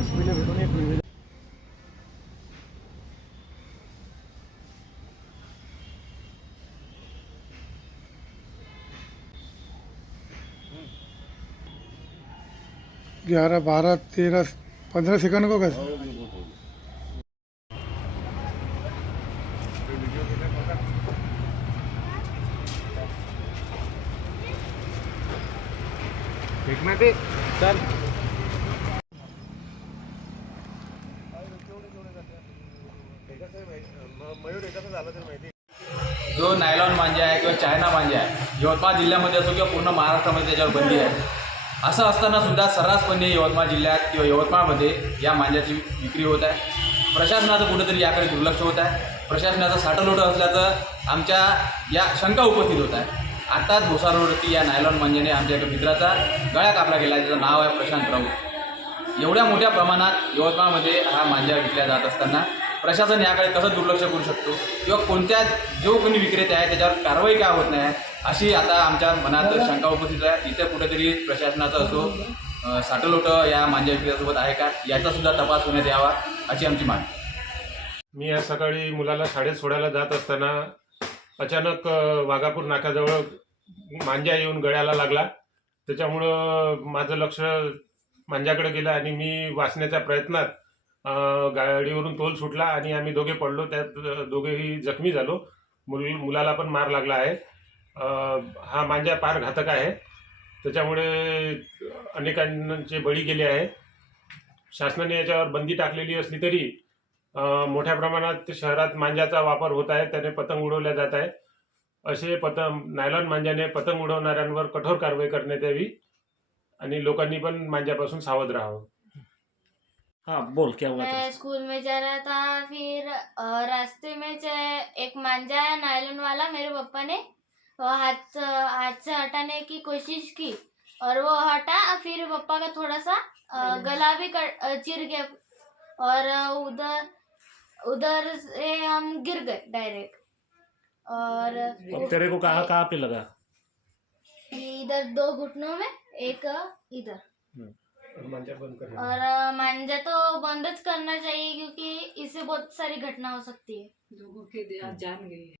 एसपीला भेटून एक निवेदन ग्यारह 12 13 15 सेकंड को कैसे एक मिनिट चल जो नायलॉन मांजा आहे किंवा चायना मांजा आहे यवतमाळ जिल्ह्यामध्ये असो किंवा पूर्ण महाराष्ट्रामध्ये त्याच्यावर बंदी आहे. असं असताना सुद्धा सर्रासपणे यवतमाळ जिल्ह्यात किंवा यवतमाळमध्ये या मांजाची विक्री होत आहे. प्रशासनाचं कुठेतरी याकडे दुर्लक्ष होत आहे. प्रशासनाचं साठलोटं असल्याचं आमच्या या शंका उपस्थित होत आहे. आत्ताच भोसा रोडवरती या नायलॉन मांजाने आमच्या एका मित्राचा गळा कापला गेला. त्याचं नाव आहे प्रशांत राऊत. एवढ्या मोठ्या प्रमाणात यवतमाळमध्ये हा मांजा विकला जात असताना प्रशासन याकडे कसं दुर्लक्ष करू शकतो किंवा कोणत्या जो कोणी विक्रेते आहे त्याच्यावर कारवाई का होत नाही अशी आता आमच्या मनात शंका उपस्थित आहे. इथे कुठेतरी प्रशासनाचा असो साठलोटं या मांजा विक्रेत्यासोबत आहे का याचासुद्धा तपास होण्यात यावा अशी आमची मागणी. मी आज सकाळी मुलाला शाळेत सोडायला जात असताना अचानक वाघापूर नाक्याजवळ मांजा येऊन गळ्याला लागला. त्याच्यामुळं माझं लक्ष मांजाकडे गेलं आणि मी वाचण्याच्या प्रयत्नात गाडीवरून तोल सुटला आणि आम्ही दोघे पडलो. त्यात दोघेही जखमी झालो. मुलाला पण मार लागला आहे. हा मांजा फार घातक आहे. त्याच्यामुळे अनेकांचे बळी गेले आहे. शासनाने याच्यावर बंदी टाकलेली असली तरी मोठ्या प्रमाणात शहरात मांजाचा वापर होत आहे. त्याने पतंग उडवल्या जात आहे. असे नायलॉन मांजाने पतंग उडवणाऱ्यांवर कठोर कारवाई करण्यात यावी आणि लोकांनी पण मांजापासून सावध राहावं. हाँ बोल क्या हुआ था? मैं स्कूल में जा रहा था, फिर रास्ते में एक मांजा है नायलॉन वाला, मेरे पापा ने हाथ से हटाने की कोशिश की और वो हटा, फिर पापा का थोड़ा सा गला भी चिर गया और उधर से हम गिर गए डायरेक्ट. और अब तेरे को कहाँ पे लगा? इधर 2 घुटनों में, एक इधर. मांजा बंद करना. और मांजा तो बंद करना चाहिए क्योंकि इससे बहुत सारी घटना हो सकती है. लोगों की जान गई है.